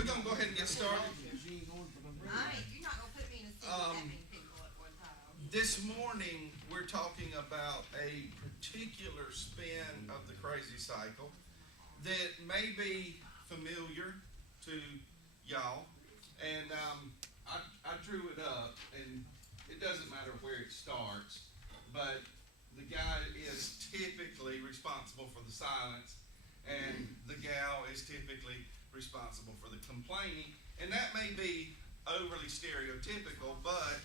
We're going to go ahead and get started. Alright, you're not gonna put me in a seat with that many people at one time. This morning, we're talking about a particular spin of the crazy cycle that may be familiar to y'all. And I drew it up, and it doesn't matter where it starts, but the guy is typically responsible for the silence, and the gal is typically responsible for the complaining. And that may be overly stereotypical, but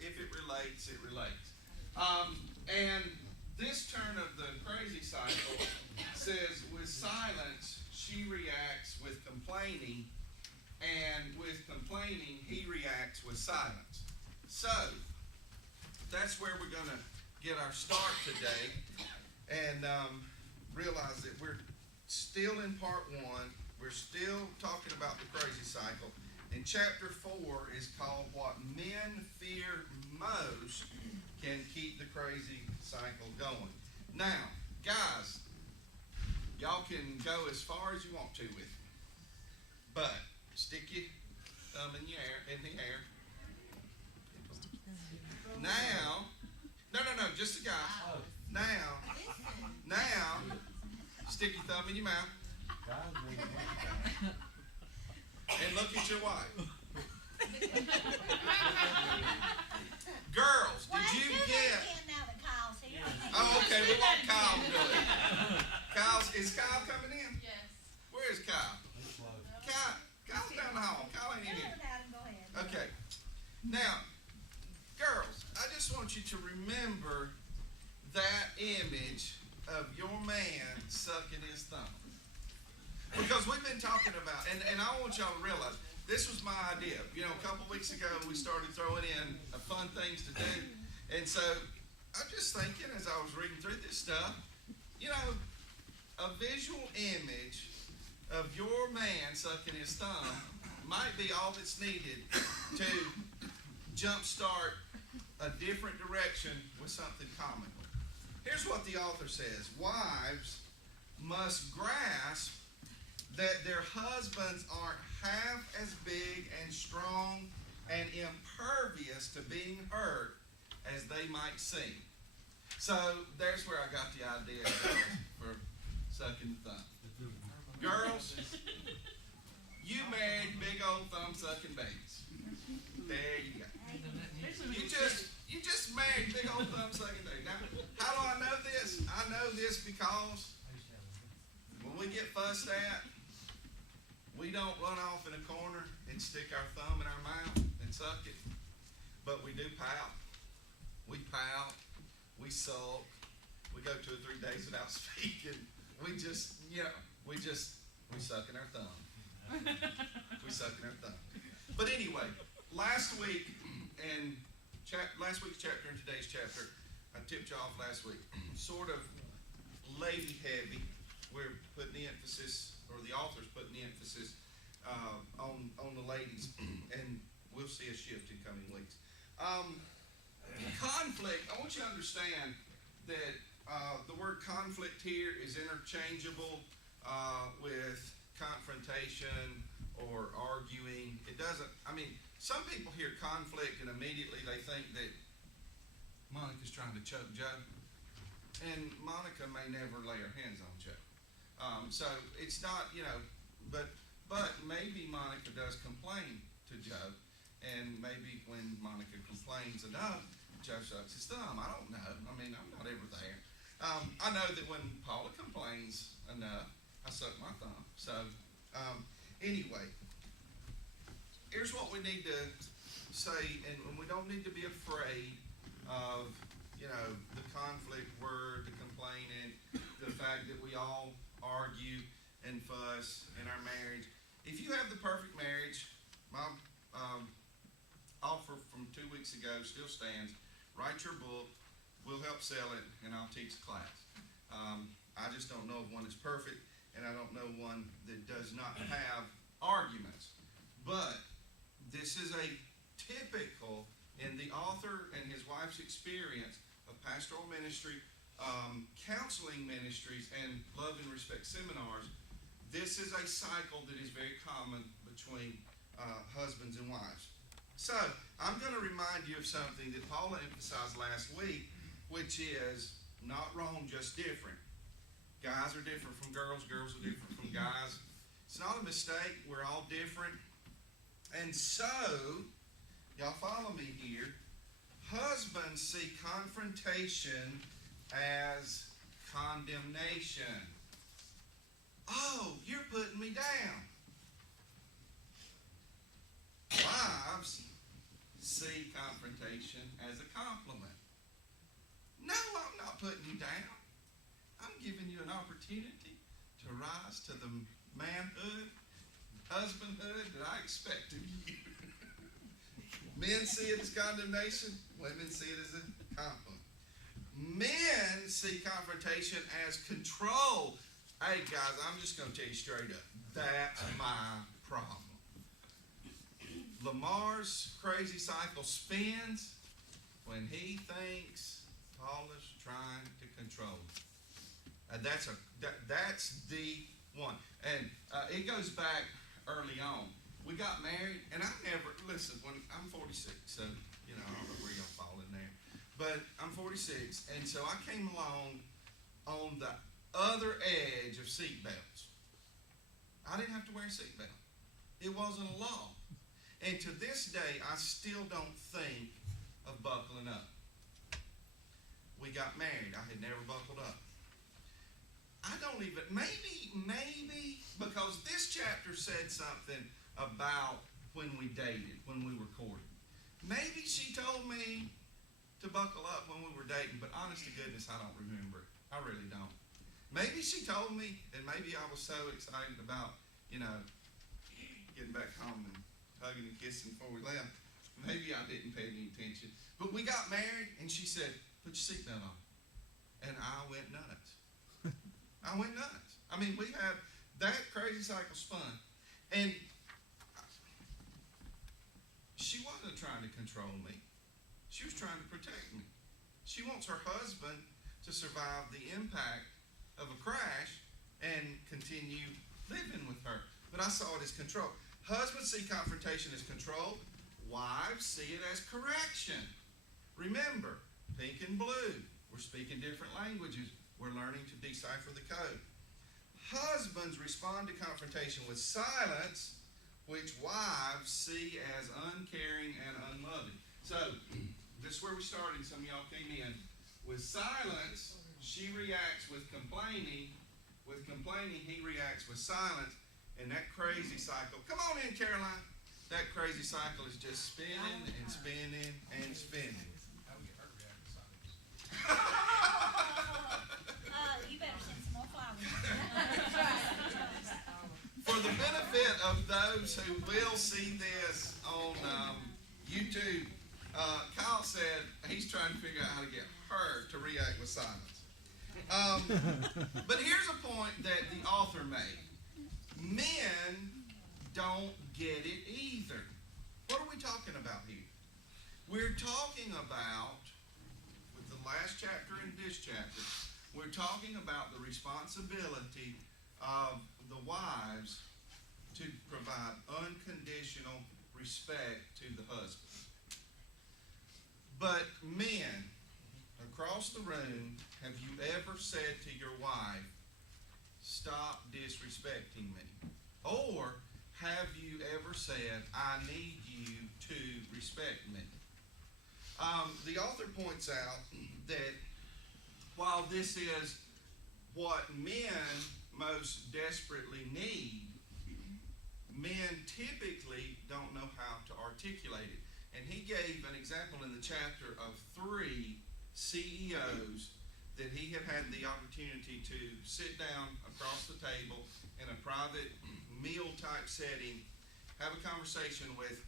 if it relates, it relates. And this turn of the crazy cycle says, with silence, she reacts with complaining, and with complaining, he reacts with silence. So, that's where we're going to get our start today, and realize that we're still in part one. We're still talking about the crazy cycle. And chapter 4 is called What Men Fear Most Can Keep the Crazy Cycle Going. Now, guys, y'all can go as far as you want to with it. But stick your thumb in the air. Now, no, just the guys. Now, stick your thumb in your mouth. And look at your wife. Girls, did you get... Now that Kyle's here. Oh, okay, we want Kyle to do it. Is Kyle coming in? Yes. Where is Kyle? Kyle's down the hall. Kyle ain't in here. Go ahead. Okay. Now, girls, I just want you to remember that image of your man sucking his thumb. Because we've been talking about, and I want y'all to realize, this was my idea. You know, a couple weeks ago, we started throwing in fun things to do. And so, I'm just thinking as I was reading through this stuff, you know, a visual image of your man sucking his thumb might be all that's needed to jumpstart a different direction with something comical. Here's what the author says. Wives must grasp that their husbands aren't half as big and strong and impervious to being hurt as they might seem. So there's where I got the idea for sucking the thumb. Girls, you married big old thumb sucking babies. There you go. You just married big old thumb sucking babies. Now, how do I know this? I know this because when we get fussed at, we don't run off in a corner and stick our thumb in our mouth and suck it. But we do pout. We pout. We sulk. We go 2 or 3 days without speaking. We sucking our thumb. We sucking our thumb. But anyway, last week's chapter and today's chapter, I tipped you off last week, sort of lady heavy. We're putting the emphasis, or the author's putting the emphasis on the ladies, and we'll see a shift in coming weeks. Conflict, I want you to understand that the word conflict here is interchangeable with confrontation or arguing. It doesn't, some people hear conflict and immediately they think that Monica's trying to choke Joe, and Monica may never lay her hands on Joe. So it's not, but maybe Monica does complain to Joe, and maybe when Monica complains enough, Joe sucks his thumb. I don't know. I'm not ever there. I know that when Paula complains enough, I suck my thumb. So anyway, here's what we need to say, and we don't need to be afraid of, the conflict word, the complaining, the fact that we all argue and fuss in our marriage. If you have the perfect marriage, my offer from 2 weeks ago still stands. Write your book. We'll help sell it, and I'll teach a class. I just don't know of one that's perfect, and I don't know one that does not have arguments. But this is a typical, in the author and his wife's experience of pastoral ministry, counseling ministries, and love and respect seminars, this is a cycle that is very common between husbands and wives. So, I'm going to remind you of something that Paula emphasized last week, which is not wrong, just different. Guys are different from girls, girls are different from guys. It's not a mistake, we're all different. And so, y'all follow me here, husbands see confrontation as condemnation. Oh, you're putting me down. Wives see confrontation as a compliment. No, I'm not putting you down. I'm giving you an opportunity to rise to the manhood, husbandhood that I expect of you. Men see it as condemnation. Women see it as a compliment. Men see confrontation as control. Hey guys, I'm just going to tell you straight up. That's my problem. Lamar's crazy cycle spins when he thinks Paula's trying to control him. That's the one. And it goes back early on. We got married, and I never, listen, when I'm 46, so, you know, I don't know where y'all fall in there. But I'm 46, and so I came along on the other edge of seatbelts. I didn't have to wear a seatbelt. It wasn't a law. And to this day, I still don't think of buckling up. We got married. I had never buckled up. I don't even, maybe, because this chapter said something about when we dated, when we were courting. Maybe she told me to buckle up when we were dating, but honest to goodness, I don't remember it. I really don't. Maybe she told me, and maybe I was so excited about, you know, getting back home and hugging and kissing before we left. Maybe I didn't pay any attention. But we got married, and she said, put your seatbelt on. And I went nuts. I went nuts. I mean, we have that crazy cycle spun. And she wasn't trying to control me. She was trying to protect me. She wants her husband to survive the impact of a crash and continue living with her. But I saw it as control. Husbands see confrontation as control. Wives see it as correction. Remember, pink and blue. We're speaking different languages. We're learning to decipher the code. Husbands respond to confrontation with silence, which wives see as uncaring and unloving. So, this is where we started. Some of y'all came in. With silence, she reacts with complaining. With complaining, he reacts with silence. And that crazy cycle, come on in, Caroline. That crazy cycle is just spinning and spinning and spinning. How we get her react to silence? You better send some more flowers. For the benefit of those who will see this on YouTube, Kyle said he's trying to figure out how to get her to react with silence. But here's a point that the author made. Men don't get it either. What are we talking about here? We're talking about, with the last chapter and this chapter, we're talking about the responsibility of the wives to provide unconditional respect to the husband. But men, across the room, have you ever said to your wife, stop disrespecting me? Or have you ever said, I need you to respect me? The author points out that while this is what men most desperately need, men typically don't know how to articulate it. And he gave an example in the chapter of 3 CEOs that he had had the opportunity to sit down across the table in a private meal-type setting, have a conversation with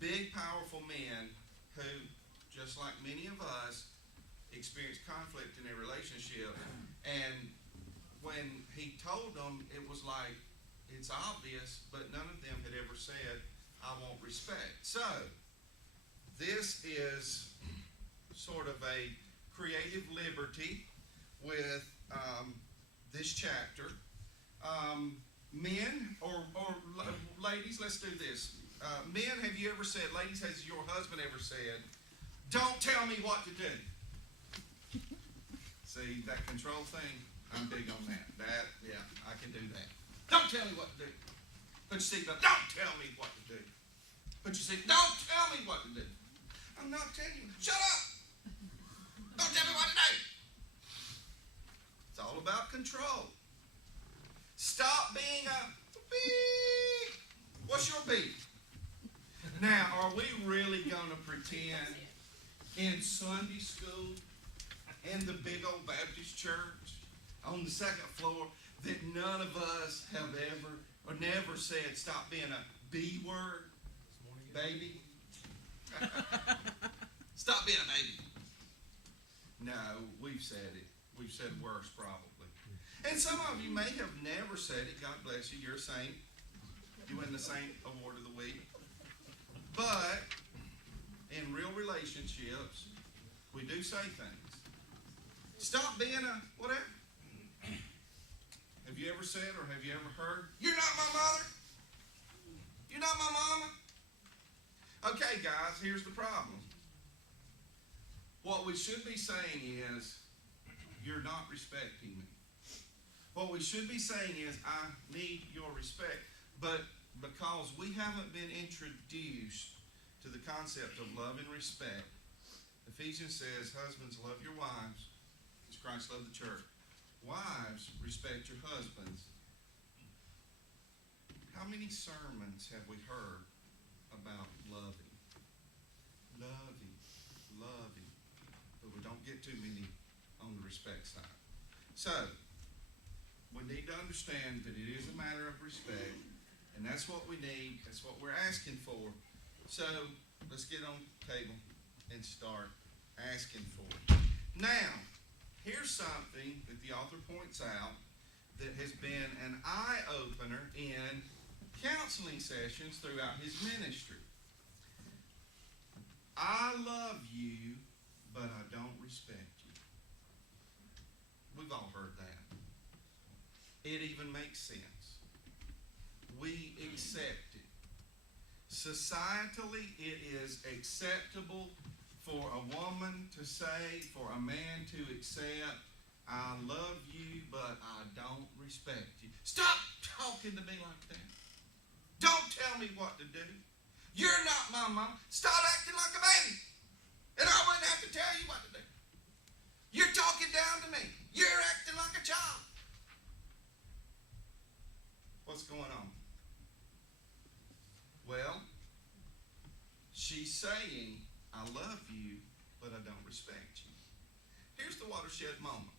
big, powerful men who, just like many of us, experience conflict in their relationship. And when he told them, it was like, it's obvious, but none of them had ever said, I want respect. So, this is sort of a creative liberty with this chapter. Men or ladies, let's do this. Men, have you ever said, ladies, has your husband ever said, don't tell me what to do? See, that control thing, I'm big on that. Yeah, I can do that. Don't tell me what to do. Put your seatbelt, don't tell me what to do. Put your seatbelt, don't tell me what to do. I'm not telling you. Shut up! Don't tell me what to do. It's all about control. Stop being a beep. What's your beep? Now, are we really going to pretend in Sunday school, in the big old Baptist church, on the second floor, that none of us have ever or never said, stop being a B word, baby? Stop being a baby. No, we've said it. We've said worse, probably. And some of you may have never said it. God bless you. You're a saint. You win the Saint Award of the Week. But in real relationships, we do say things. Stop being a whatever. Have you ever said or have you ever heard, you're not my mother? You're not my mama? Okay, guys, here's the problem. What we should be saying is, you're not respecting me. What we should be saying is, I need your respect. But because we haven't been introduced to the concept of love and respect, Ephesians says, husbands, love your wives as Christ loved the church. Wives, respect your husbands. How many sermons have we heard about loving? Loving. But we don't get too many on the respect side. So, we need to understand that it is a matter of respect, and that's what we need. That's what we're asking for. So, let's get on the table and start asking for it. Now, here's something that the author points out that has been an eye-opener in counseling sessions throughout his ministry. I love you, but I don't respect you. We've all heard that. It even makes sense. We accept it. Societally, it is acceptable for a woman to say, for a man to accept, I love you, but I don't respect you. Stop talking to me like that. Don't tell me what to do. You're not my mom. Stop acting like a baby. And I wouldn't have to tell you what to do. You're talking down to me. You're acting like a child. What's going on? Well, she's saying, I love you, but I don't respect you. Here's the watershed moment.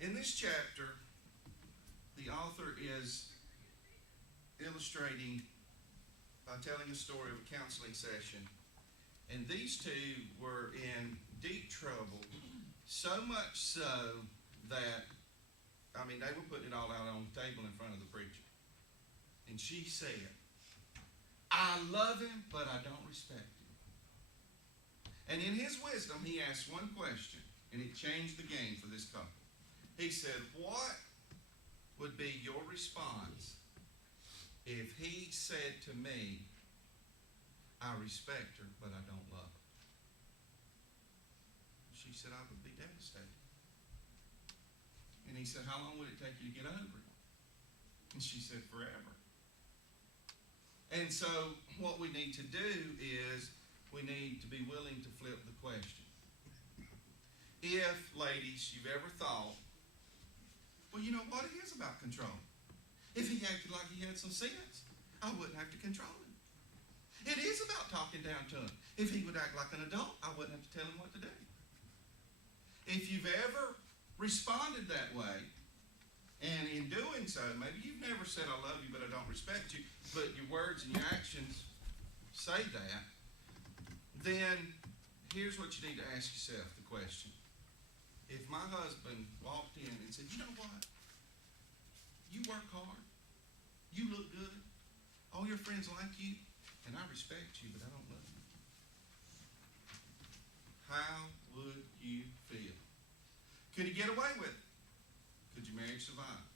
In this chapter, the author is illustrating by telling a story of a counseling session. And these two were in deep trouble, so much so that, they were putting it all out on the table in front of the preacher. And she said, I love him, but I don't respect him. And in his wisdom, he asked one question, and it changed the game for this couple. He said, what would be your response if he said to me, I respect her, but I don't love her? She said, I would be devastated. And he said, how long would it take you to get over it? And she said, forever. And so what we need to do is we need to be willing to flip the question. If, ladies, you've ever thought, well, you know what? It is about control. If he acted like he had some sense, I wouldn't have to control him. It is about talking down to him. If he would act like an adult, I wouldn't have to tell him what to do. If you've ever responded that way, and in doing so, maybe you've never said, I love you, but I don't respect you, but your words and your actions say that, then here's what you need to ask yourself, the question. If my husband walked in and said, you know what? You work hard. You look good. All your friends like you, and I respect you, but I don't love you. How would you feel? Could he get away with it? Could your marriage survive?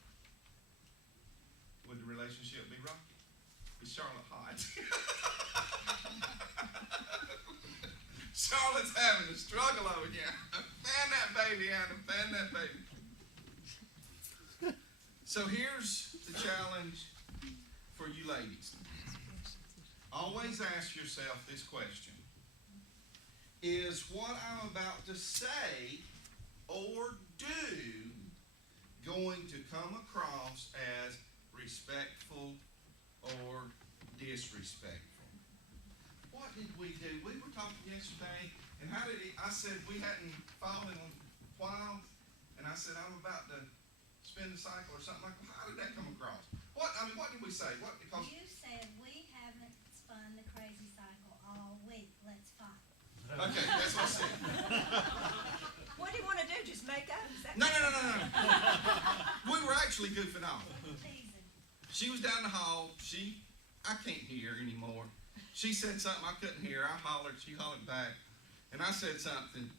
would the relationship be rocky? Is Charlotte hot? Charlotte's having a struggle over here. Fan that baby, Anna. Fan that baby. So here's the challenge for you ladies. Always ask yourself this question. Is what I'm about to say or do going to come across as respectful or disrespectful? What did we do? We were talking yesterday, and I said we hadn't fallen in a while, and I said I'm about to spin the cycle or something like that. How did that come across? What did we say? Because You said we haven't spun the crazy cycle all week. Let's fight. okay, that's what I said. What do you want to do? Just make up? Is that No. We were actually goofing off. Teasing. She was down the hall. I can't hear anymore. She said something I couldn't hear. I hollered. She hollered back. And I said something.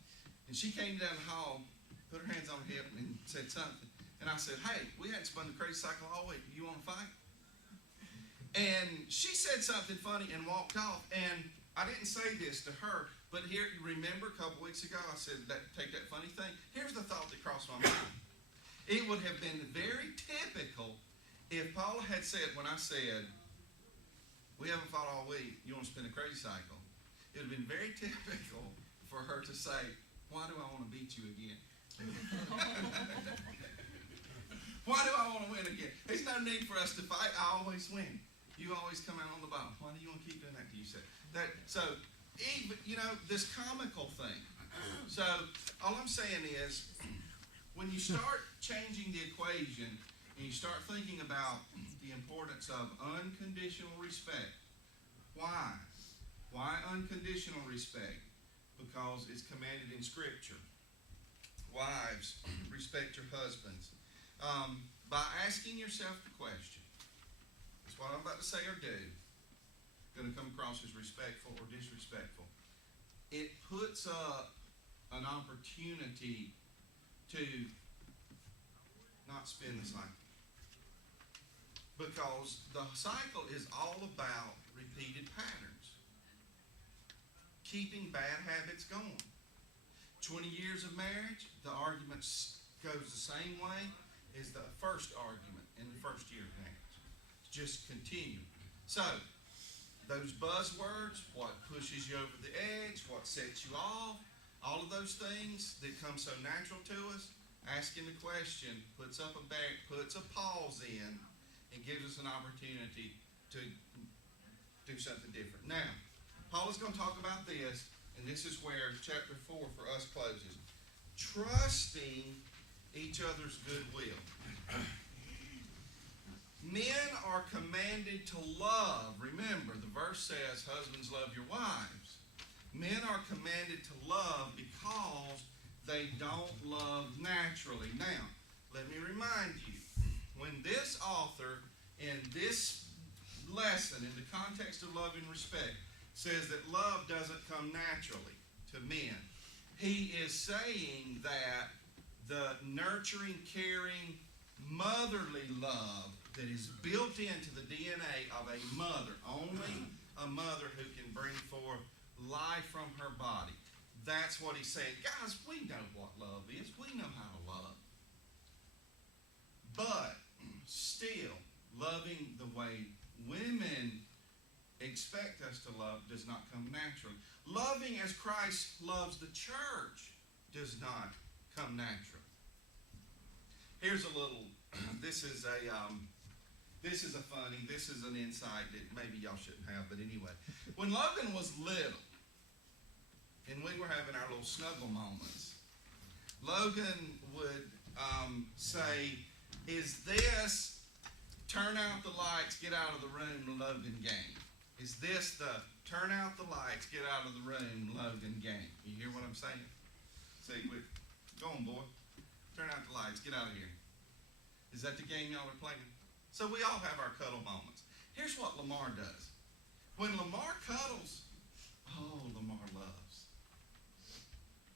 And she came down the hall, put her hands on her hip, and said something. And I said, hey, we hadn't spun the crazy cycle all week. You want to fight? And she said something funny and walked off. And I didn't say this to her, but here, you remember a couple weeks ago, I said, take that funny thing. Here's the thought that crossed my mind. It would have been very typical if Paula had said, when I said, we haven't fought all week, you want to spin a crazy cycle, it would have been very typical for her to say, why do I want to beat you again? Why do I want to win again? There's no need for us to fight. I always win. You always come out on the bottom. Why do you want to keep doing that to you? So, even, this comical thing. So, all I'm saying is, when you start changing the equation and you start thinking about the importance of unconditional respect, why? Why unconditional respect? Because it's commanded in Scripture. Wives, respect your husbands. By asking yourself the question, is what I'm about to say or do going to come across as respectful or disrespectful? It puts up an opportunity to not spin the cycle. Because the cycle is all about repeated patterns. Keeping bad habits going. 20 years of marriage, the argument goes the same way as the first argument in the first year of marriage. It's just continue. So, those buzzwords, what pushes you over the edge, what sets you off, all of those things that come so natural to us, asking the question puts a pause in and gives us an opportunity to do something different. Now, Paul is going to talk about this, and this is where chapter 4 for us closes. Trusting each other's goodwill. Men are commanded to love. Remember, the verse says, husbands, love your wives. Men are commanded to love because they don't love naturally. Now, let me remind you, when this author in this lesson, in the context of love and respect, says that love doesn't come naturally to men, he is saying that the nurturing, caring, motherly love that is built into the DNA of a mother, only a mother who can bring forth life from her body. That's what he's saying. Guys, we know what love is. We know how to love. But still, loving the way women expect us to love does not come naturally. Loving as Christ loves the church does not come naturally. Here's a little, this is an insight that maybe y'all shouldn't have, but anyway. When Logan was little, and we were having our little snuggle moments, Logan would say, is this turn out the lights, get out of the room, Logan game? Is this the turn out the lights, get out of the room, Logan game? You hear what I'm saying? Say, go on, boy. Turn out the lights, get out of here. Is that the game y'all are playing? So we all have our cuddle moments. Here's what Lamar does. When Lamar cuddles, Lamar loves.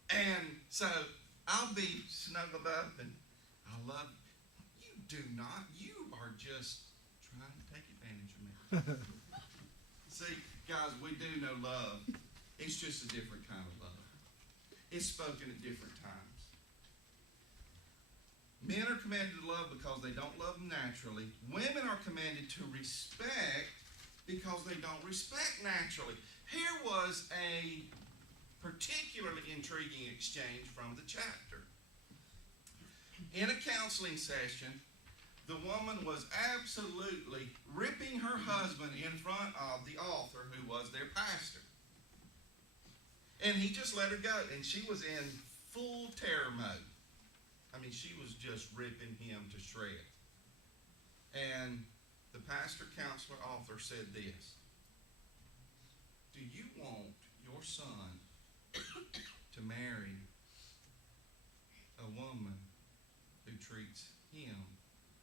And so I'll be snuggled up and I love you. You are just trying to take advantage of me. See, guys, we do know love. It's just a different kind of love. It's spoken at different times. Men are commanded to love because they don't love them naturally. Women are commanded to respect because they don't respect naturally. Here was a particularly intriguing exchange from the chapter. In a counseling session, the woman was absolutely ripping her husband in front of the author, who was their pastor. And he just let her go, and she was in full terror mode. I mean, she was just ripping him to shreds. And the pastor, counselor, author said this: do you want your son to marry a woman who treats him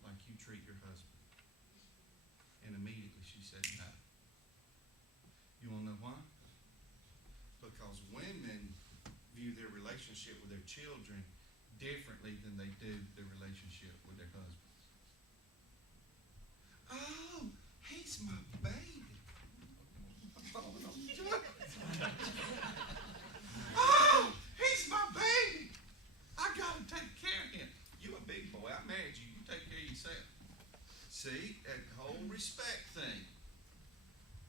like you treat your husband? And immediately she said no. You want to know why? Because women view their relationship with their children differently than they do their relationship with their husbands. Oh, he's my baby. I'm falling on the job. Oh, he's my baby. I gotta take care of him. You a big boy. I married you. You take care of yourself. See, that whole respect thing.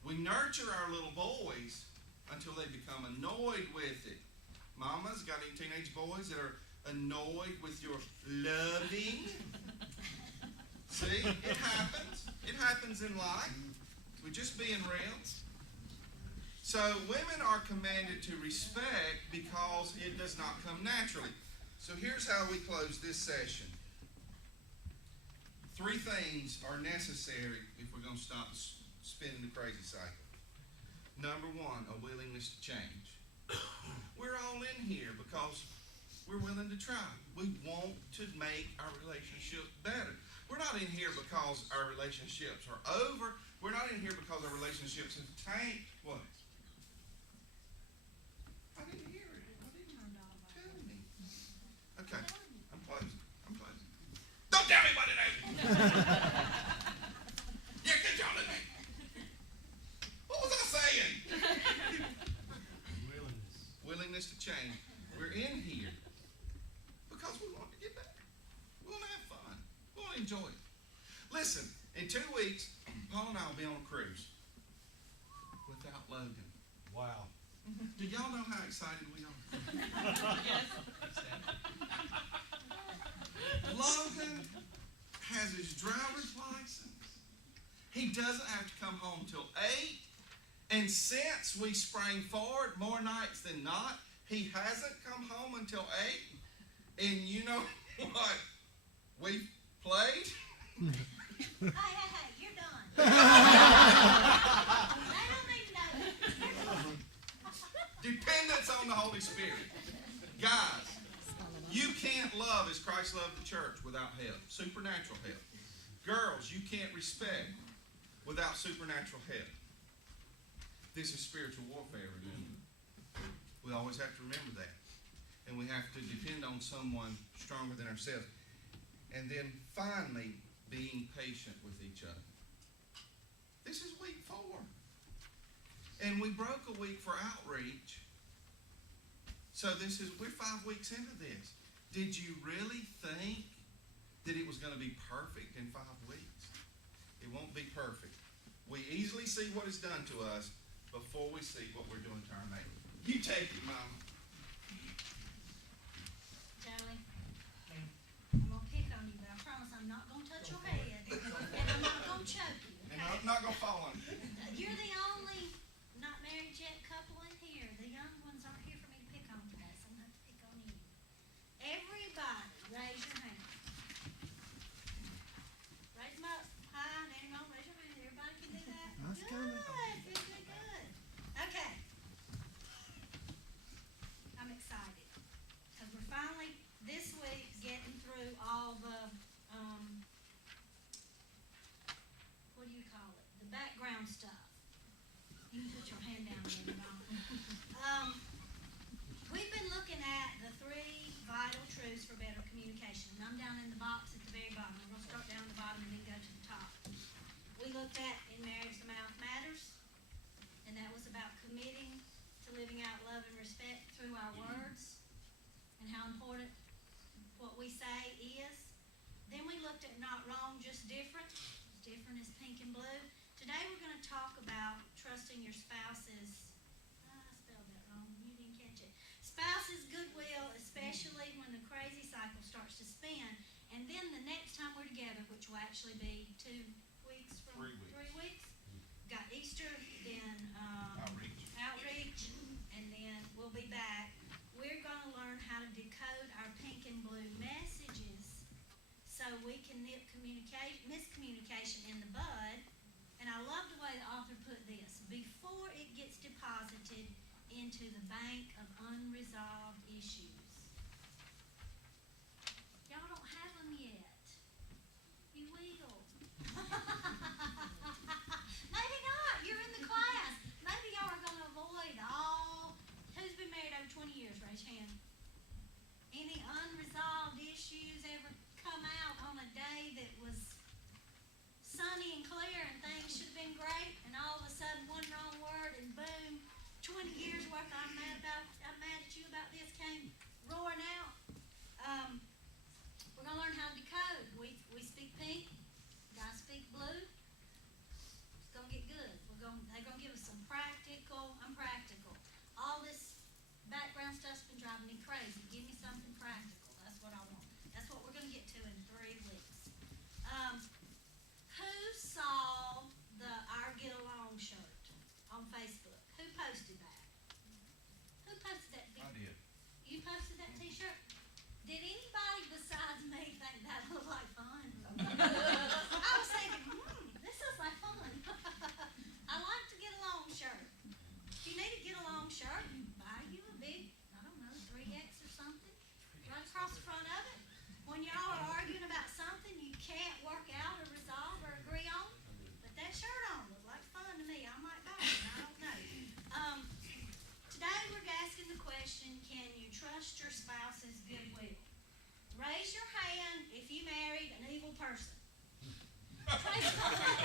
We nurture our little boys until they become annoyed with it. Mamas, got any teenage boys that are annoyed with your loving? See, it happens. It happens in life. We're just being real. So women are commanded to respect because it does not come naturally. So here's how we close this session. 3 things are necessary if we're going to stop spinning the crazy cycle. Number 1, a willingness to change. We're all in here because we're willing to try. We want to make our relationship better. We're not in here because our relationships are over. We're not in here because our relationships have tanked. What? I didn't hear it. I didn't tell me. Okay, I'm closing. Don't tell me what it is. You can tell me. What was I saying? Willingness to change. We're in here because we want to get better. We want to have fun. We want to enjoy it. Listen, in 2 weeks, Paul and I will be on a cruise without Logan. Wow. Do y'all know how excited we are? Yes. Logan has his driver's license. He doesn't have to come home till 8. And since we sprang forward more nights than not, he hasn't come home until 8. And you know what? We played. Hey, you're done. They don't need to know. Dependence on the Holy Spirit. Guys, you can't love as Christ loved the church without help, supernatural help. Girls, you can't respect without supernatural help. This is spiritual warfare, remember? We always have to remember that. And we have to depend on someone stronger than ourselves. And then finally, being patient with each other. This is week 4. And we broke a week for outreach. So we're 5 weeks into this. Did you really think that it was going to be perfect in 5 weeks? It won't be perfect. We easily see what it's done to us before we see what we're doing to our neighbor. You take it, Mama. Charlie, I'm gonna pick on you, but I promise I'm not gonna touch your head, and I'm not gonna choke you, And okay? I'm not going to fall on you. You're the only not married yet couple in here. The young ones aren't here for me to pick on today, so I'm gonna have to pick on you. Everybody, raise your hand. Raise them up high, there you go, raise your hand. Everybody can do that? That's Good, coming. good. Okay. I'm excited, because we're finally, this week, getting through all the, what do you call it? The background stuff. You can put your hand down there, we've been looking at the 3 vital truths for better communication. And I'm down in the box at the very bottom. I'm gonna start down the bottom and then go to the top. different as pink and blue. Today we're going to talk about trusting your spouse's, I spelled that wrong, you didn't catch it. Spouse's goodwill, especially when the crazy cycle starts to spin. And then the next time we're together, which will actually be 2 weeks from 3 weeks. 3 weeks. Got Easter, then outreach, and then we'll be back. We're going to learn how to decode our pink and blue messages so we can nip miscommunication in the bud. And I love the way the author put this: before it gets deposited into the bank of unresolved issues. Y'all don't have them yet. You will. Maybe not. You're in the class. Maybe y'all are going to avoid all. Who's been married over 20 years? Raise your hand. Any unresolved issues ever come out on a day that was sunny and clear and things should have been great, and all of a sudden one wrong word and boom, 20 years worth I'm mad at you about this came roaring out. We're gonna learn how to decode. We speak pink, guys speak blue. It's gonna get good. They're gonna give us some practical. I'm practical. All this background stuff's been driving me crazy. Give me something practical. That's what I want. That's what we're gonna get to in 3 weeks. Who saw the Our Get Along shirt on Facebook? Who posted that? Who posted that? I did. You posted that t-shirt? Did anybody besides me think that looked like fun? I was thinking, this looks like fun. I like to get along shirt. If you need a get along shirt, buy you a big, I don't know, 3X or something. Right across the front of it. When y'all are arguing about something you can't work out or resolve or agree on, put that shirt on. Looked like fun to me. I might buy it. I don't know. Today we're asking the question, can you trust your spouse's goodwill? Raise your hand if you married an evil person. Raise your hand.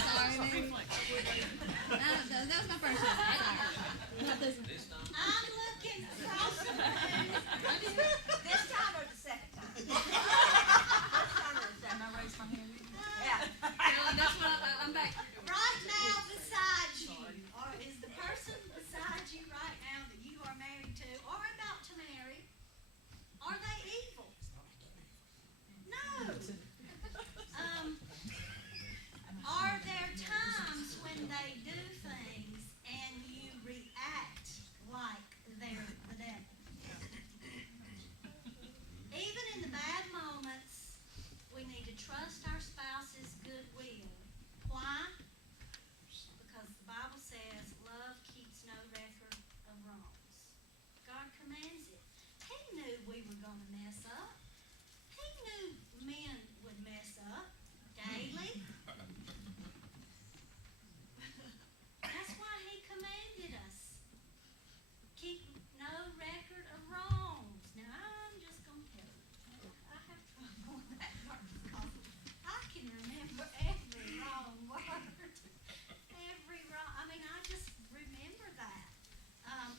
Sorry, maybe. That was my first one. Not this one. I'm looking across the room. This time or the second time? First time or the second? I raised my hand. Yeah. That's what I'm back. Right now beside you, or is the person beside you right now that you are married to or about to marry, are they evil? No. Are there times when they do things and you react like they're the devil? Even in the bad moments, we need to trust our spouse's goodwill. Why? Because the Bible says love keeps no record of wrongs. God commands it. He knew we were going to mess up. He knew men would mess up daily. That's why he commanded us. Keep no record of wrongs. Now, I'm just going to tell you. I have trouble with that part because I can remember every wrong word. Every wrong. I mean, I just remember that.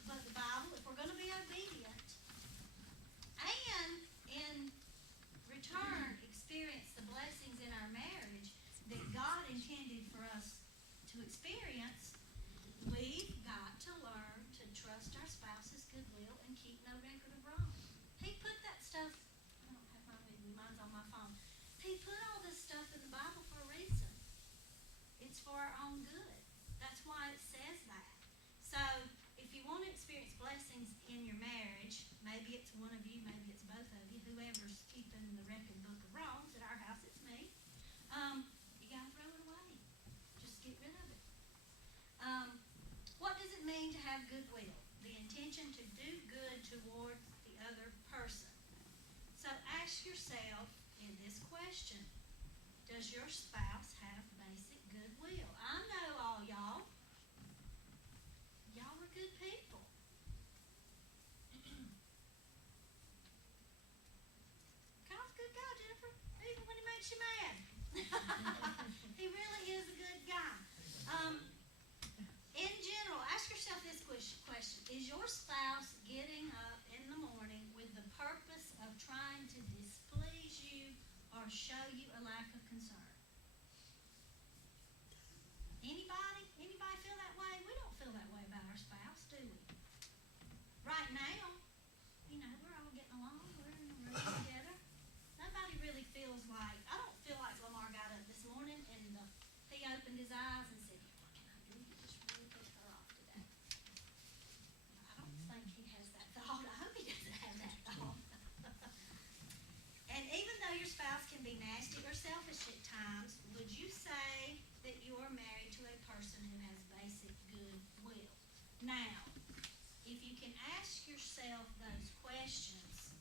But the Bible, if we're going to be obedient and in return experience the blessings in our marriage that God intended for us to experience, we've got to learn to trust our spouse's goodwill and keep no record of wrong. He put that stuff, I don't have mine's on my phone. He put all this stuff in the Bible for a reason. It's for our own good. That's why it says that. So, if you want to experience blessings in your marriage, maybe it's one of you, maybe it's both of you, whoever's keeping the record book of wrongs. At our house, it's me. You got to throw it away. Just get rid of it. What does it mean to have goodwill? The intention to do good towards the other person. So ask yourself in this question, does your spouse have basic goodwill? I know all y'all. Y'all are good people. Kyle's a good guy, Jennifer, even when he makes you mad. He really is a good guy. In general, ask yourself this question. Is your spouse getting up in the morning with the purpose of trying to show you a lack of concern. Anybody feel that way? We don't feel that way about our spouse, do we? Right now, we're all getting along, we're in a room together. Nobody really feels like, I don't feel like Lamar got up this morning and he opened his eyes and said, what can I do to just really piss her off today? I don't think he has that thought. I hope he doesn't have that thought. And even though your spouse can be nasty or selfish at times, would you say that you are married to a person who has basic goodwill? Now, if you can ask yourself those questions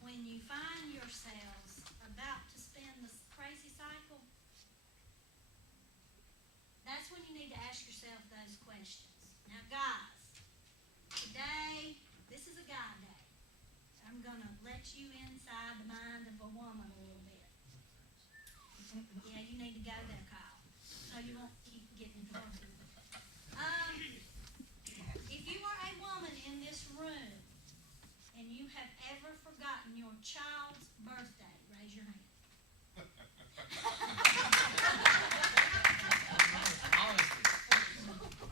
when you find yourselves about to spin this crazy cycle, that's when you need to ask yourself those questions. Now, guys, today, this is a guy day. I'm going to let you inside the mind of a woman a little bit. Yeah, you need to go there, Kyle, so you won't keep getting drunk. If you are a woman in this room and you have ever forgotten your child's birthday, raise your hand. Honesty.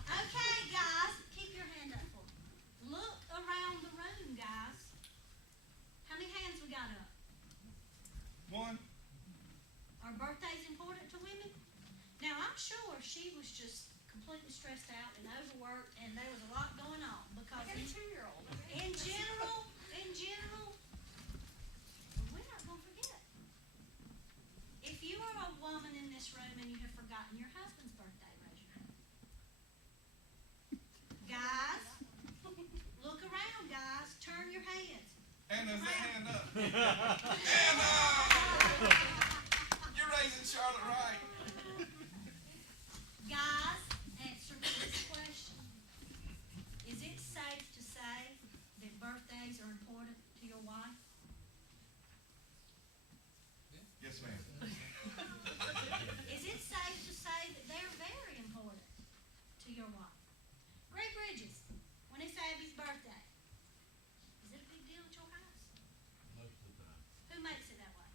Okay, guys, keep your hand up for me. Look around the room, guys. How many hands we got up? One. Are birthdays important to women? Now, I'm sure she was just completely stressed out and overworked, and there was a lot going on because I got a 2-year-old. in general, we're not going to forget. If you are a woman in this room and you have forgotten your husband's birthday, raise your hand. Guys, look around, guys. Turn your heads. And there's a hand up. Anna! You're raising Charlotte right. Guys, answer me this question. Is it safe to say that birthdays are important to your wife? Yes, ma'am. Is it safe to say that they're very important to your wife? Greg Bridges, when it's Abby's birthday, is it a big deal at your house? Most of the time. Who makes it that way?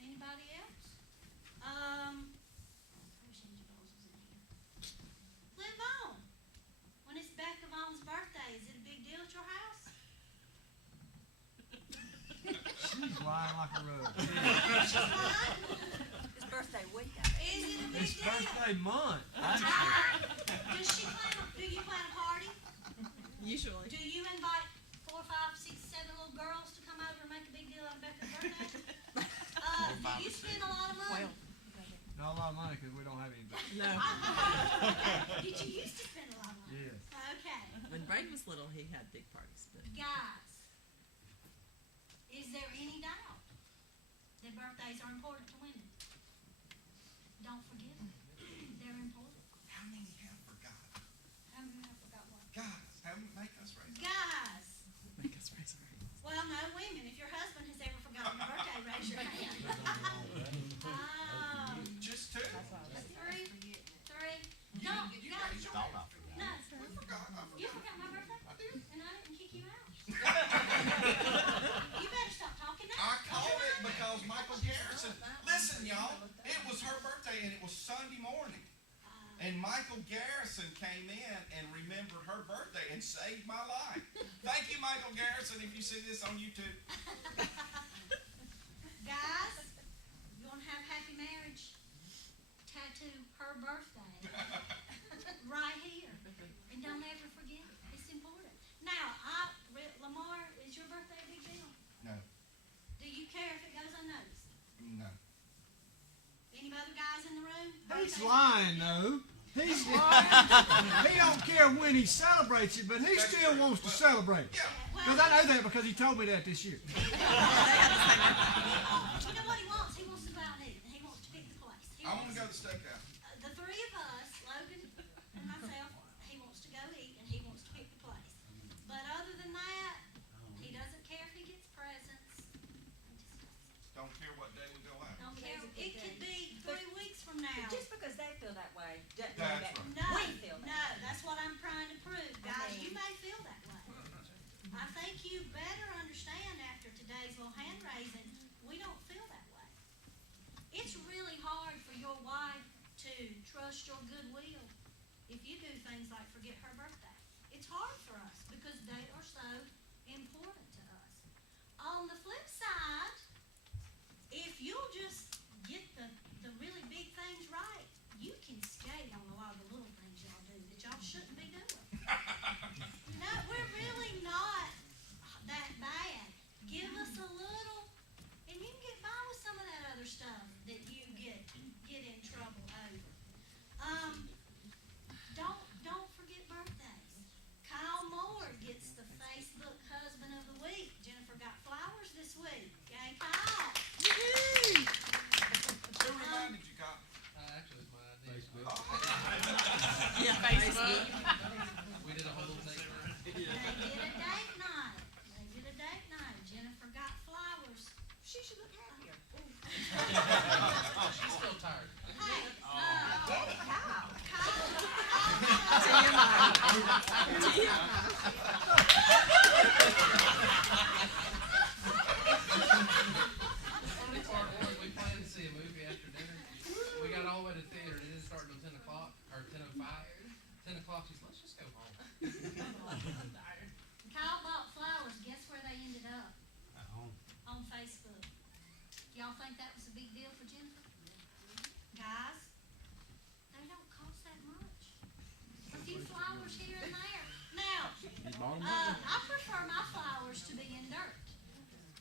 Anybody else? I wish Angie Bowles was in here. Lynn Vaughn, when it's Becca Vaughn's birthday, is it a big deal at your house? She's lying like a rug. She's lying. His birthday week. Is it a big It's deal? birthday month, actually. Do you plan a party? Usually. Do you invite 4, 5, 6, 7 little girls to come over and make a big deal out of Becca's birthday? Do you spend a lot of money? Not a lot of money because we don't have any. No. Did you used to spend a lot of money? Yes. Okay. When Braden was little, he had big parties, but Guys, is there any doubt that birthdays are important to women? Don't forget them. They're important. How many have forgotten? How many have forgot what? Guys, haven't make us raise. Guys, make us raise our hands. well, no, women, if your husband has ever forgotten your birthday, raise your hand. Just two. Three. You No, raised guys, your no. hand. We forgot. I You forgot. forgot my birthday? I did. And I didn't kick you out. You better stop talking now. I called it because Michael Garrison. Listen, y'all. It was her birthday and it was Sunday morning. And Michael Garrison came in and remembered her birthday and saved my life. Thank you, Michael Garrison, if you see this on YouTube. Guys, you want to have happy marriage? Tattoo her birthday right here. And don't ever forget it. It's important. Now, Lamar, is your birthday a big deal? No. Do you care if it goes unnoticed? No. Any other guys in the room? He's Birthdays- lying, though. He's lying. He don't care when he celebrates it, but he That's still true. wants to Well, celebrate. Yeah. Because I know that because he told me that this year. You know what he wants? He wants to go out and eat, and he wants to pick the place. He I want wants- to go to the steakhouse. The three of us, Logan and myself, he wants to go eat and he wants to pick the place. But other than that, he doesn't care if he gets presents. He just doesn't. Don't care what day we go out. Don't care. It could be 3 weeks from now. Just because they feel that way doesn't That's mean right. that No, we feel that no, way. that's what I'm trying to prove, guys. mean- You may feel that way. I think you better understand after today forget her birthday. It's hard for us because they are so important to us. On the flip side, if you'll just get the really big things right, you can skate on a lot of the little things y'all do that y'all shouldn't be doing. No, we're really not that bad. Give us a little, and you can get by with some of that other stuff that you get in trouble over. Don't forget birthdays. Kyle Moore gets the Facebook Husband of the Week. Jennifer got flowers this week. Yay, Kyle! Who reminded you, Kyle? Actually, it's my idea. Yeah, Facebook. We did a whole little thing. They did a date night. Jennifer got flowers. She should look happier. She's still tired. Hey, How? Funny part was we planned to see a movie after dinner. We got all the way to the theater. It didn't start until 10 o'clock or 10:05. 10 o'clock. She's, let's just go home. Kyle bought flowers. Guess where they ended up? On Facebook. Y'all think that was a big deal for Jennifer? Guys, they don't cost that much. A few flowers here and there. Now, I prefer my flowers to be in dirt.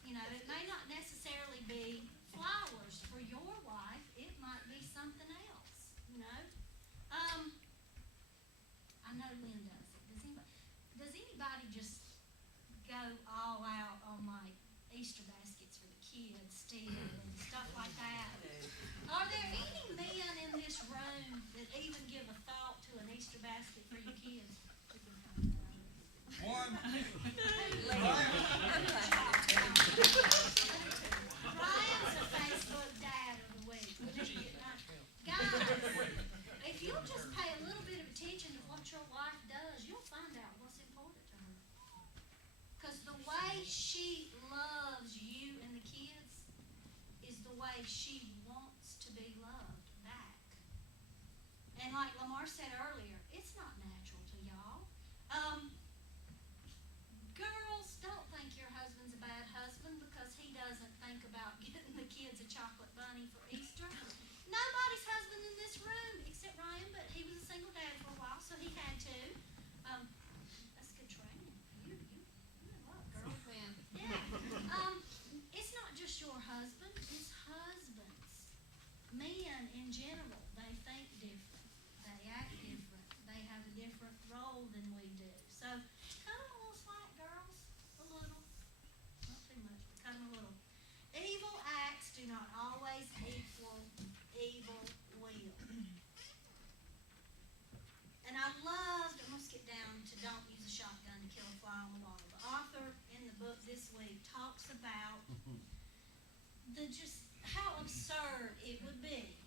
You know, it may not necessarily be flowers for your wife. It might be something else. You know. I know Lynn does it. Does anybody just go all out on like Easter baskets for the kids still and stuff like that? Are there any men in this room that even give a thought to an Easter basket for your kids? One. Ryan's a Facebook dad of the week. Guys, if you'll just pay a little bit of attention to what your wife does, you'll find out what's important to her. Because the way she loves you and the kids is the way she wants to be loved back. And like Lamar said earlier, it's not natural to y'all. Girls, don't think your husband's a bad husband because he doesn't think about getting the kids a chocolate bunny for Easter. Nobody's husband in this room except Ryan, but he was a single dad for a while, so he had to. That's good training. You know what, girl? Yeah. It's not just your husband, it's husbands. Men in general, they think different. They act different. They have a different role than we do. So, cut them a little slack, girls. A little. Not too much, but cut them a little. Evil acts do not always equal evil will. And I loved, I'm going to skip down to don't use a shotgun to kill a fly on the wall. The author in the book this week talks about just how absurd it would be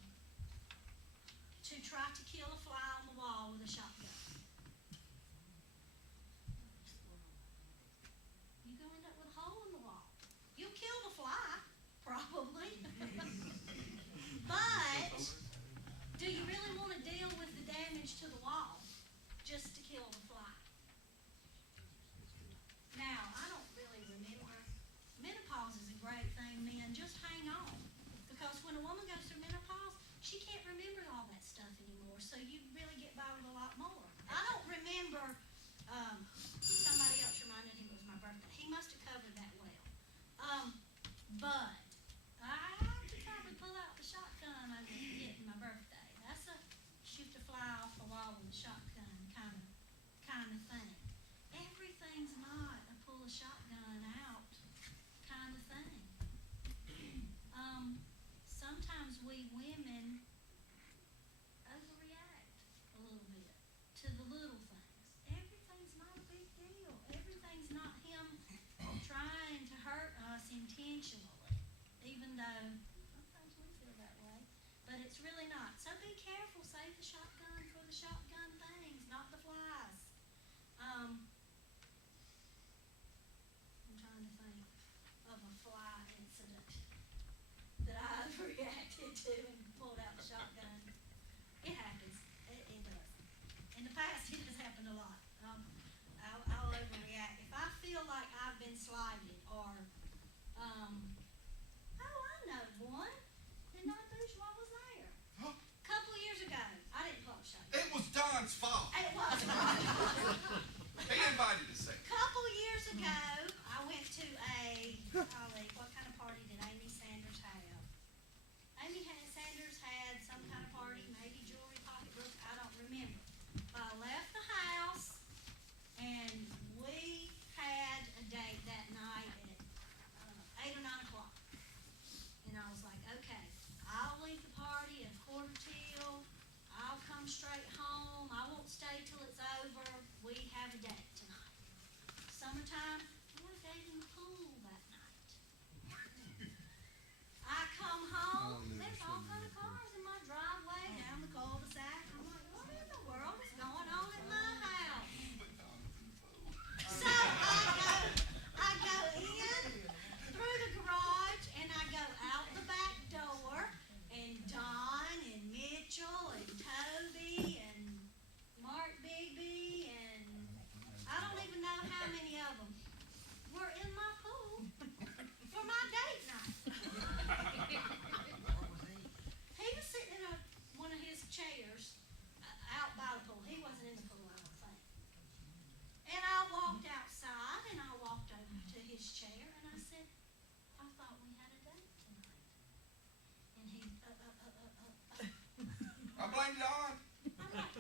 signed it on. I'm like,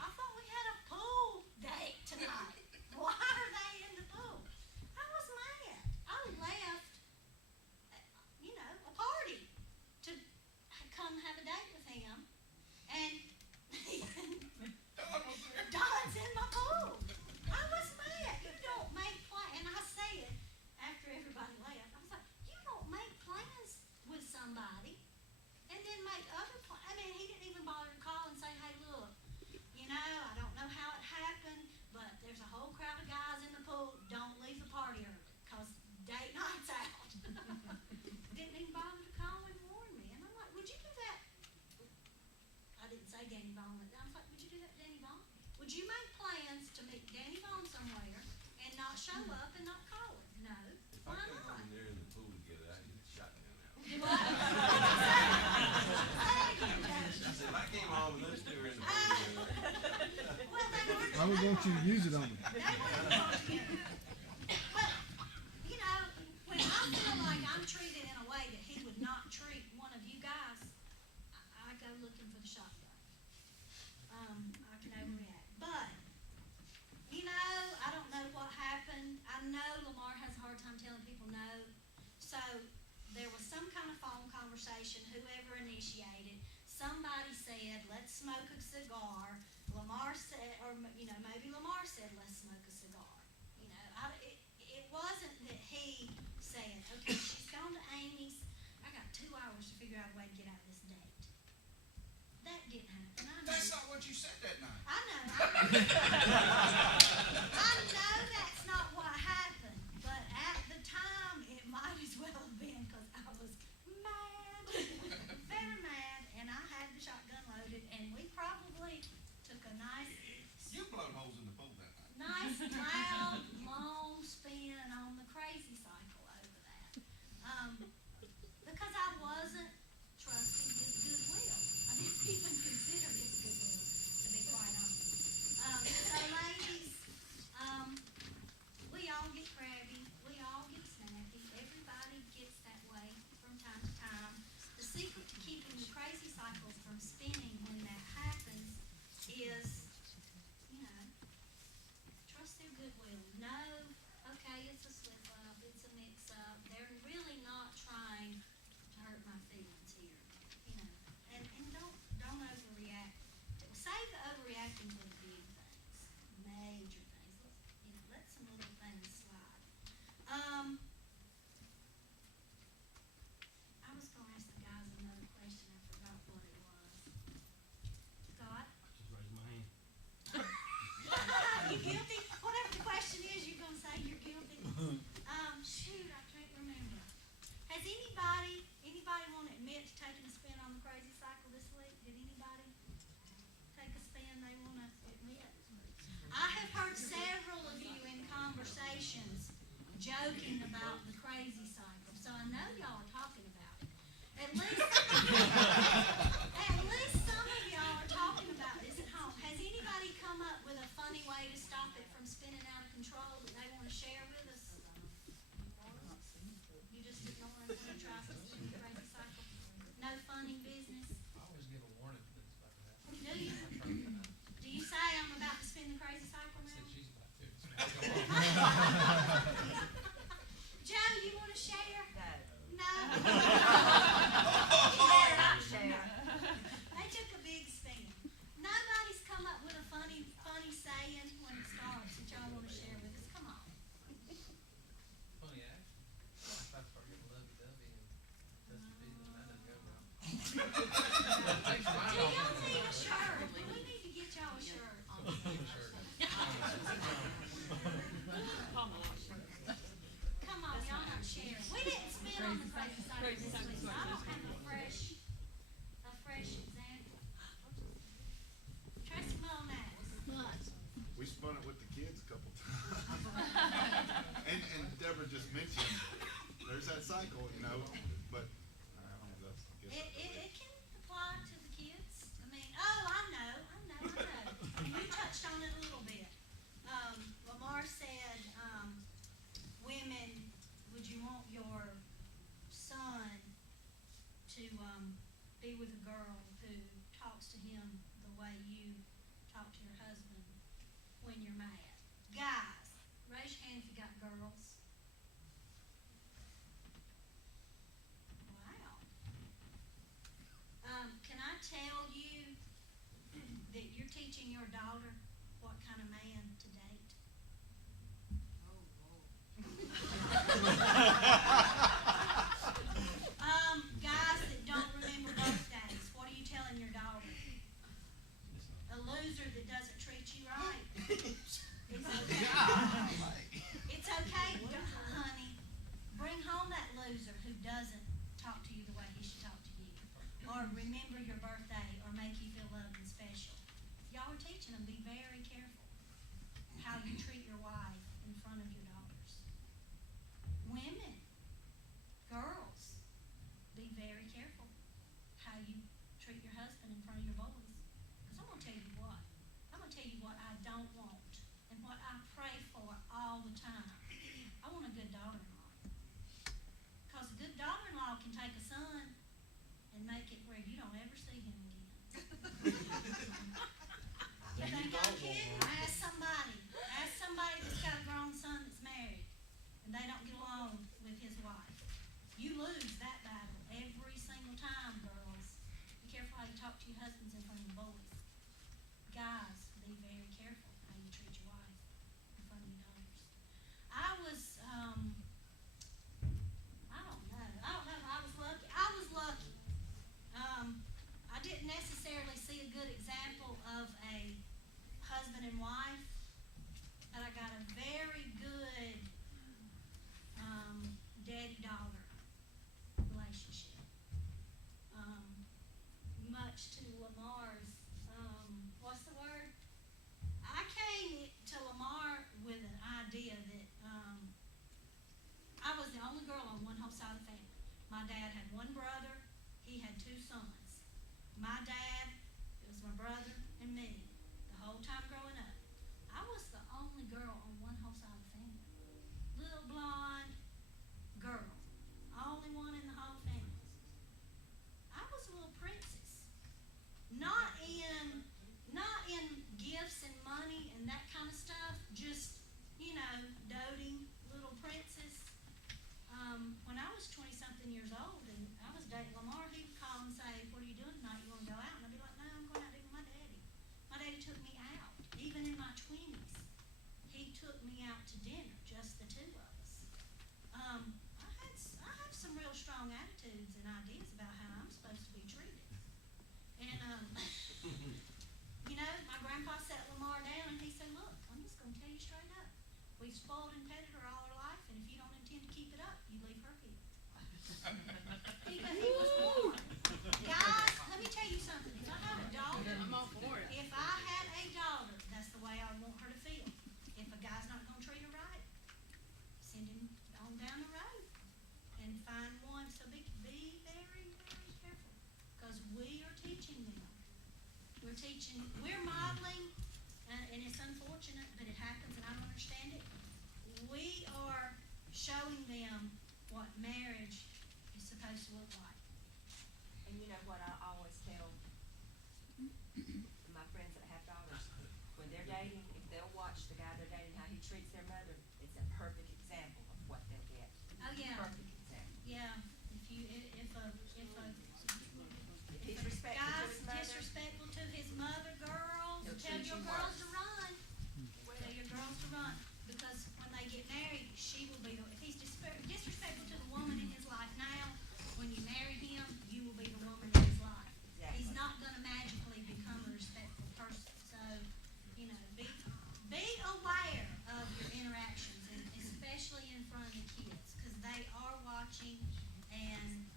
I thought we had a pool date tonight. Why are they in the pool? I was mad. I left, a party to come have a date with him, and Don was there. Don's in my pool. I was mad. You don't make plans, and I said after everybody left, I was like, you don't make plans with somebody and then make other plans. I mean, he didn't even bother to call and say, hey, look, I don't know how it happened, but there's a whole crowd of guys in the pool. Don't leave the party early, because date night's out. Didn't even bother to call and warn me. And I'm like, would you do that? I didn't say Danny Vaughn. I was like, would you do that, Danny Vaughn? Would you make plans to meet Danny Vaughn somewhere and not show up and not call him? No. If Why I come not? home and they're in the pool together, I get the shotgun out. What? I said, if I came home and those two were in the pool together, Well, they were. I would want you to use it on me. They wouldn't want you. But, when I feel like I'm treated in a way that he would not treat one of you guys, I go looking for the shotgun. I can overreact. But, I don't know what happened. I know Lamar has a hard time telling people no. So, there was some kind of phone conversation, whoever initiated. Somebody said, let's smoke a cigar. Lamar said, or maybe Lamar said, let's smoke a cigar. It wasn't that he said, okay, she's gone to Amy's. I got 2 hours to figure out a way to get out of this date. That didn't happen. I know. That's not what you said that night. I know. I know that's not what happened, but at the time it might as well have been, because I was mad, very mad, and I had the shotgun loaded, and we probably took a nice, You blowed holes in the pool that night. loud, long spin on the crazy cycle over that. Because I wasn't trusting his goodwill. I didn't even consider his goodwill, to be quite honest. So ladies, we all get crabby, we all get snappy, everybody gets that way from time to time. The secret to keeping the crazy cycles from spinning when that happens is, trust their goodwill. Know, okay, it's a slip up, it's a mix up. They're really not trying to hurt my feelings here, And don't overreact. Save the overreacting for the big things, major things. Let some little things slide. I was gonna ask the guys another question. I forgot what it was. Scott? Just raise my hand. You guilty? Whatever the question is, you're gonna say you're guilty. Shoot, I can't remember. Has anybody want to admit to taking a spin on the crazy cycle this week? Did anybody take a spin they want to admit? I have heard several of you in conversations joking about the crazy cycle, so I know y'all are talking about it. At least some of y'all are talking about this at home. Has anybody come up with a funny way to stop it from spinning out of control that they want to share with us? You just didn't want to try to spin the crazy cycle? No funny business? I always give a warning that it's about to happen. Do you? I try to know. Do you say I'm about to spin the crazy cycle I said now? she's about to. Joe, you want to share? No. No? You better not share. They took a big spin. Nobody's come up with a funny saying when it starts that y'all want to share with us. Come on. Funny act. If I start getting lovey-dovey and touchy-feely, that doesn't go well. Takes my Do dog. y'all need a shirt? We need to get y'all a shirt. Sure. Come on, y'all not sharing. We didn't spin on the crazy cycle this week, so I don't have a fresh example. Tracy Mullen Adams. We spun it with the kids a couple times. and Deborah just mentioned, there's that cycle, but I guess It can apply to the kids. I mean, I know. And you touched on it a little bit. Lamar said, women, would you want your son to be with a girl who talks to him the way you talk to your husband when you're mad? Guys, raise your hand if you got girls. Wow. Can I tell you that you're teaching your daughter what kind of man to date? Guys that don't remember birthdays, what are you telling your daughter? A loser that doesn't treat you right. It's okay. It's okay, honey. Bring home that loser who doesn't talk to you the way he should talk to you, or remember your birthday, or make you feel loved and special. Y'all are teaching them, be very careful how you treat your wife in front of your daughters. Women, girls, be very careful how you treat your husband in front of your boys. Because I'm going to tell you what. I'm going to tell you what I don't want and what I pray for all the time. I want a good daughter-in-law. Because a good daughter-in-law can take a son and make it where you don't ever see him again. You think I'm kidding? Ask somebody that's got a grown son that's married and they don't get along with his wife. You lose that battle every single time, girls. Be careful how you talk to your husbands in front of your boys. Guys, be very careful how you treat your wife in front of your daughters. I don't know if I was lucky. I was lucky. I didn't necessarily see a good example of a husband and wife, but I got a very good daddy-daughter relationship. Much to Lamar's, what's the word? I came to Lamar with an idea that I was the only girl on one whole side of the family. My dad had one brother, he had two sons. My dad, it was my brother and me the whole time growing up. I was the only girl on one whole side of the family. Little blonde girl. Only one in the whole family. I was a little princess. Not in gifts and money and that kind of stuff, just, doting little princess. When I was 20-something years old and I was dating Lamar, he would call and say, "What are you doing tonight? You want to go out?" And I'd be like, "No, I'm going out to eat with my daddy." My daddy took me out. Even in my 20s, he took me out to dinner, just the two of us. I have some real strong attitudes and ideas about how I'm supposed to be treated. And, my grandpa sat Lamar down and he said, "Look, I'm just going to tell you straight up. We've spoiled and petted her all her life, and if you don't intend to keep it up, you leave her here." He was born. Guys, let me tell you something. If I have a daughter, I'm all for it. if I had a daughter, that's the way I want her to feel. If a guy's not going to treat her right, send him on down the road and find one. So be very, very careful, because we are teaching them. We're modeling, and it's unfortunate, but it happens, and I don't understand it. We are showing them what marriage is supposed to look like. And you know what I always tell my friends that have daughters, when they're dating, if they'll watch the guy they're dating, how he treats their mother, it's a perfect example of what they'll get. Oh, yeah. Perfect example. Yeah, If he's respectful to guy's his mother, disrespectful to his mother, girls, He'll tell treat your you girls worse. to run. Tell your girls to run, because when they get married, she will be if he's disrespectful to the woman in his life now, when you marry him, you will be the woman in his life. Exactly. He's not gonna magically become a respectful person. So, be aware of your interactions, and especially in front of the kids, because they are watching. And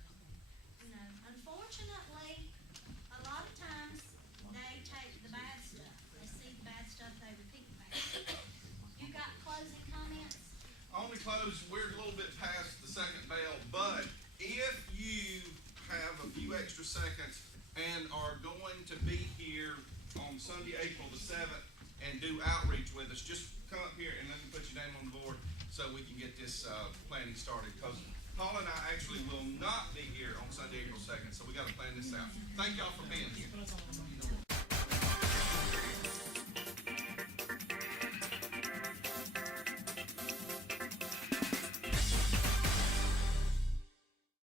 unfortunately, a lot of times they take the bad stuff. They see the bad stuff, they repeat the bad stuff. You got closing comments? Only close, we're a little bit past the second bell, but if you have a few extra seconds and are going to be here on Sunday, April the 7th, and do outreach with us, just come up here and let me put your name on the board so we can get this planning started, because Paul and I actually will not be here on Sunday, April 2nd, so we got to plan this out. Thank y'all for being here.